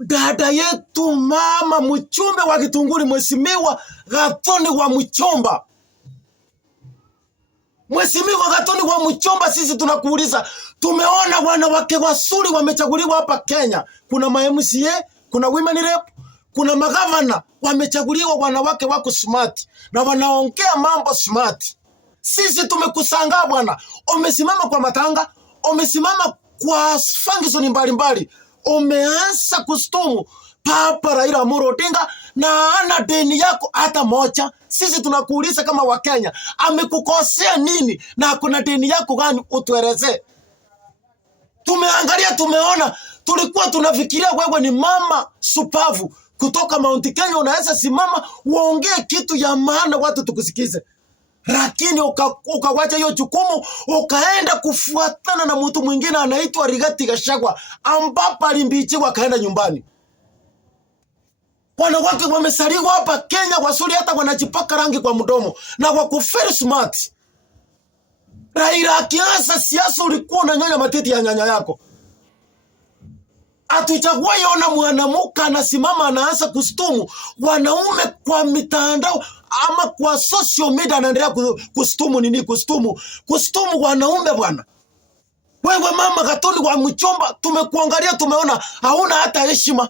dada yetu mama mchumbe wa Gitunguri, Mheshimiwa Gathoni wa Mchomba. Mheshimiwa Gathoni wa Mchomba, sisi tunakuuliza, tumeona wanawake wazuri wamechaguliwa hapa Kenya. Kuna ma-MCA, kuna women rep, kuna magavana wamechaguliwa, wanawake wako smart na wanaongea mambo smart. Sisi tumekusanga bwana, umesimama kwa matanga, umesimama kwa function mbalimbali, umeanza kustumu Papa Raila Amolo Odinga na ana deni yako hata moja. Sisi tunakuuliza kama Wakenya, amekukosea nini na kuna deni yako gani? Utueleze. Tumeangalia, tumeona, tulikuwa tunafikiria wewe ni mama supavu kutoka Mount Kenya, unaweza simama uongee kitu ya maana watu tukusikize. Lakini ukawacha hiyo jukumu, ukaenda kufuatana na mtu mwingine anaitwa Rigathi Gachagua, ambapo alimbichiwa kaenda nyumbani. Wanawake wamesaliwa hapa Kenya wazuri, hata wanajipaka rangi kwa mdomo na wako very smart. Raila akianza siasa ulikuwa unanyonya matiti ya nyanya yako. Atuchagua yona mwanamke anasimama anaanza kustumu wanaume kwa mitandao ama kwa social media, anaendelea kustumu nini? Kustumu wanaume bwana. Wewe mama Gathoni wa Mchomba, tumekuangalia, tumeona hauna hata heshima.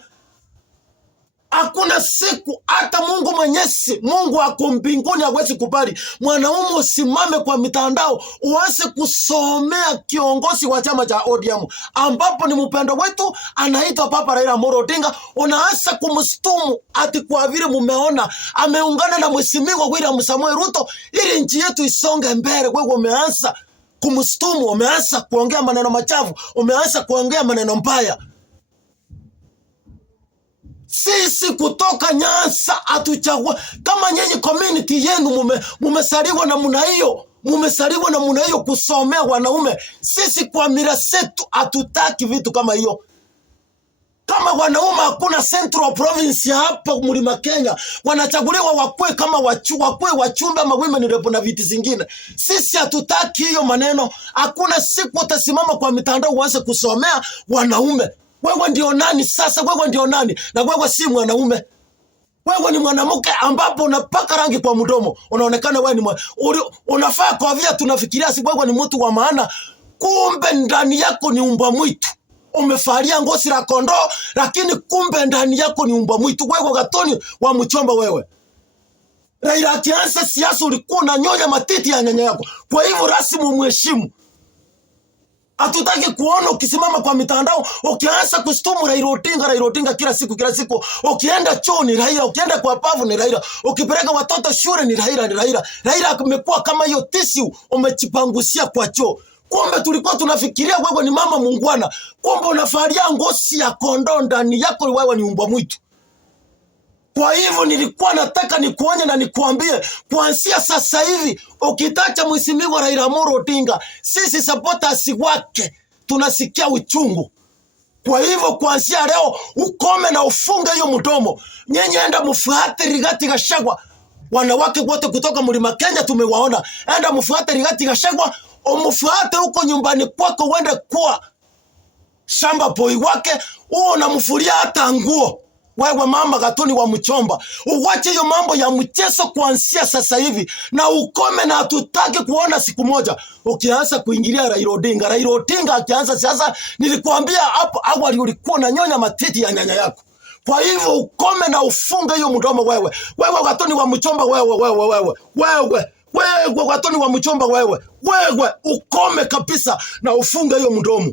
Hakuna siku hata Mungu Mwenyezi, Mungu ako mbinguni, hawezi kubali mwanaume usimame kwa mitandao uanze kusomea kiongozi wa chama cha ODM ambapo ni mpendo wetu anaitwa Papa Raila Amolo Odinga. Unaanza kumstumu ati kwa vile mumeona ameungana na Mheshimiwa William Samoei Ruto ili nchi yetu isonge mbele. Wewe umeanza kumstumu, umeanza kuongea maneno machafu, umeanza kuongea maneno mbaya. Sisi kutoka Nyanza atuchagua kama nyenye community yenu mumesaliwa na muna hiyo, mumesaliwa na muna hiyo kusomea wanaume. Sisi kwa mila zetu hatutaki vitu kama hiyo. Kama wanaume hakuna Central Province hapa Mlima Kenya, wanachaguliwa wakwe kama wakwe wachumba ama women rep na viti zingine. Sisi hatutaki hiyo maneno. Hakuna siku utasimama kwa mitandao uanze kusomea wanaume. Wewe ndio nani sasa? Wewe ndio nani? Na wewe si mwanaume. Wewe ni mwanamke ambapo unapaka rangi kwa mdomo. Unaonekana wewe ni unafaa kwa vile tunafikiria si wewe ni mtu wa maana. Kumbe ndani yako ni umbwa mwitu. Umefalia ngozi la kondoo, lakini kumbe ndani yako ni umbwa mwitu. Wewe Gathoni wa Mchomba wewe. Raila akianza siasa ulikuwa unanyonya matiti ya nyanya yako. Kwa hivyo rasmi umheshimu. Hatutaki kuona ukisimama kwa mitandao ukianza kustumu Raila Odinga kila siku. Ukienda choo ni Raila, ukienda kwa pavu ni Raila, ukipeleka watoto shule ni Raila. Raila amekuwa kama hiyo tissue umechipangusia kwa choo. Kumbe tulikuwa tunafikiria wewe ni mama muungwana. Kumbe unafalia ngozi ya kondoo, ndani yako wewe ni umbwa mwitu. Kwa hivyo nilikuwa nataka nikuonye na nikuambie, kuanzia sasa hivi ukitacha Mheshimiwa Raila Amolo Odinga, sisi supporters wake tunasikia uchungu. Kwa hivyo kuanzia leo ukome na ufunge hiyo mdomo. Nyenye enda mfuate Rigathi Gachagua. Wanawake wote kutoka Mlima Kenya tumewaona. Enda mfuate Rigathi Gachagua, umfuate huko nyumbani kwako, uende kwa shamba boy wake, unamfulia hata nguo. Wewe mama Gathoni wa Mchomba, uwache hiyo mambo ya mchezo kuanzia sasa hivi na ukome, na hatutaki kuona siku moja ukianza kuingilia Raila Odinga. Raila Odinga akianza siasa, nilikuambia hapo awali ulikuwa unanyonya matiti ya nyanya yako. Kwa hivyo ukome na ufunge hiyo mdomo wewe. Wewe Gathoni wa Mchomba wewe Gathoni wa Mchomba wewe ukome kabisa na ufunge hiyo mdomo.